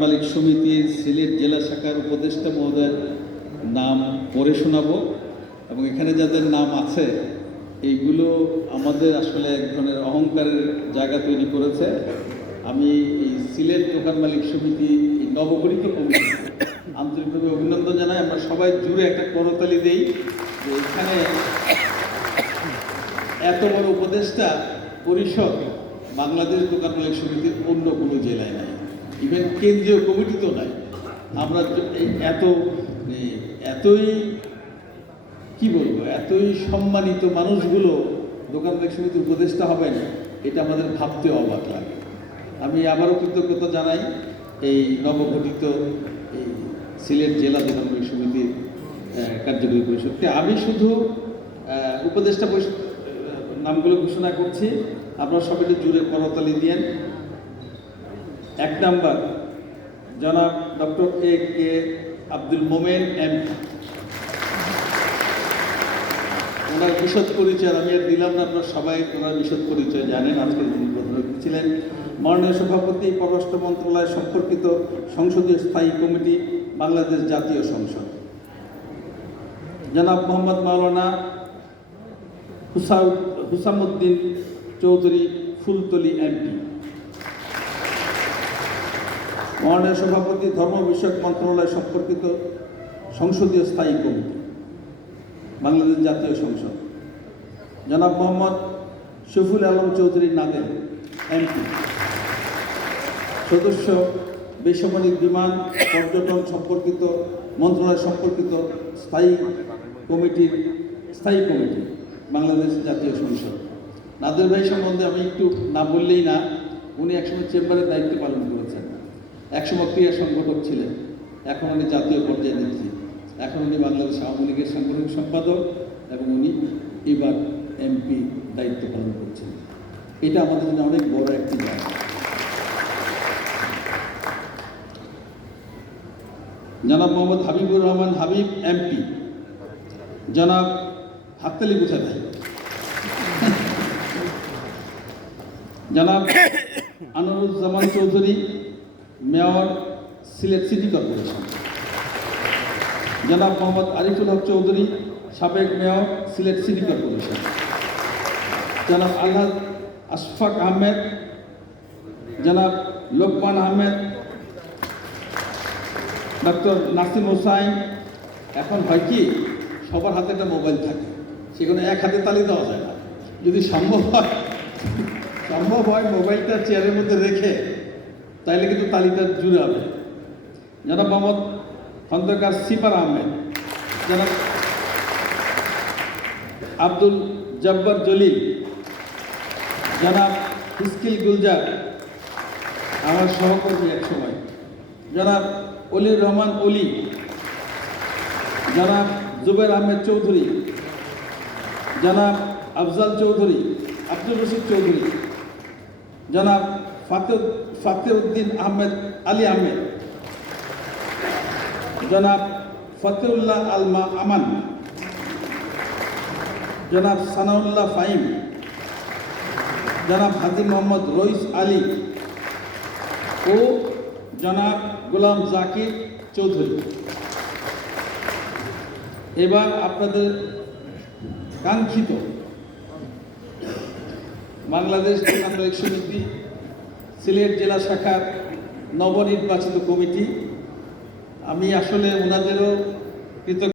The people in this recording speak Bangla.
মালিক সমিতির সিলেট জেলা শাখার উপদেষ্টা মহোদয়ের নাম পড়ে শোনাবো এবং এখানে যাদের নাম আছে, এইগুলো আমাদের আসলে এক ধরনের অহংকারের জায়গা তৈরি করেছে। আমি এই সিলেট দোকান মালিক সমিতি এই নবগঠিত কমিটি আন্তরিকভাবে অভিনন্দন জানাই। আমরা সবাই জুড়ে একটা করতালি দেই যে এখানে এত বড় উপদেষ্টা পরিষদ বাংলাদেশ দোকান মালিক সমিতির অন্য কোনো জেলায় নাই। ইভেন কেন্দ্রীয় কমিটিতেও নাই। আমরা এত এ, এতই কি বলব এতই সম্মানিত মানুষগুলো দোকান মালিক সমিতির উপদেষ্টা হবেন এটা আমাদের ভাবতে অবাক লাগে। আমি আবারও কৃতজ্ঞতা জানাই এই নবগঠিত এই সিলেট জেলা দোকান মালিক সমিতির কার্যকরী পরিষদকে। আমি শুধু উপদেষ্টা পরিষদ নামগুলো ঘোষণা করছি। আপনারা সবাই জুড়ে করতালি দিয়েন। এক নাম্বার, জনাব doctor A K Abdul Momen M. ওনার বিশদ পরিচয় আমি আর দিলাম না, আপনারা সবাই ওনার বিশদ পরিচয় জানেন, আজকে তিনি প্রধান ছিলেন। মাননীয় সভাপতি, পররাষ্ট্র মন্ত্রণালয় সম্পর্কিত সংসদীয় স্থায়ী কমিটি, বাংলাদেশ জাতীয় সংসদ। জনাব মোহাম্মদ মাওলানা হুসামুদ্দিন চৌধুরী, ফুলতলি এমপি। মাননীয় সভাপতি, ধর্ম বিষয়ক মন্ত্রণালয় সম্পর্কিত সংসদীয় স্থায়ী কমিটি, বাংলাদেশ জাতীয় সংসদ। জনাব মোহাম্মদ শফিউল আলম চৌধুরী নাদেল এমপি। সদস্য, বেসামরিক বিমান, পর্যটন সম্পর্কিত, মন্ত্রণালয় সম্পর্কিত স্থায়ী কমিটির স্থায়ী কমিটি, বাংলাদেশ জাতীয় সংসদ। নাদের ভাই সম্বন্ধে আমি একটু না বললেই না, উনি একসময় চেম্বারের দায়িত্ব পালন করেছেন। একসময় ক্রিয়া সংগঠক ছিলেন। এখন উনি জাতীয় পর্যায়ে নেত্রী। এখন উনি বাংলাদেশ আওয়ামী লীগের সাংগঠনিক সম্পাদক এবং উনি এবার এমপি দায়িত্ব পালন করছেন। এটা আমাদের জন্য অনেক বড় একটি জায়গা জনাব মোহাম্মদ হাবিবুর রহমান হাবিব, এমপি। জনাব হাততালি কোথায় দেয়। জনাব Chowdhury mayor, Sylhet city corporation. জনাব মোহাম্মদ আরিফুল হক চৌধুরী, সাবেক মেয়র, সিলেট সিটি কর্পোরেশন। জনাব আলহাজ আশফাক আহমেদ, জনাব লোকমান আহমেদ ডক্টর নাসিম হোসাইন। এখন হয় কি, সবার হাতে একটা মোবাইল থাকে, সেখানে এক হাতে তালি দেওয়া যায় না। যদি সম্ভব হয় সম্ভব হয় মোবাইলটা চেয়ারের মধ্যে রেখে তাইলে কিন্তু তালিটা জুড়ে হবে। জনাব মোহাম্মদ খন্দকার সিপার আহমেদ, জনাব আব্দুল জব্বর জলিল, জনাব হিস্কিল গুলজার, আমার সহকর্মী এক সময় জনাব অলির রহমান অলি, জনাব জুবের আহমেদ চৌধুরী, জনাব আফজাল চৌধুরী আব্দুল রশিদ চৌধুরী, জনাব ফাতেউদ্দিন আহমেদ, আলী আহমেদ। জনাব ফতেউল্লাহ আলমা আমান। জনাব সানাউল্লাহ ফাহিম। জনাব হাজি মোহাম্মদ রইস আলী। ও জনাব গোলাম জাকির চৌধুরী। এবার আপনাদের কাঙ্ক্ষিত বাংলাদেশ দোকানদারিক সমিতি সিলেট জেলা শাখার নবনির্বাচিত কমিটি। আমি আসলে ওনাদেরও কৃতজ্ঞ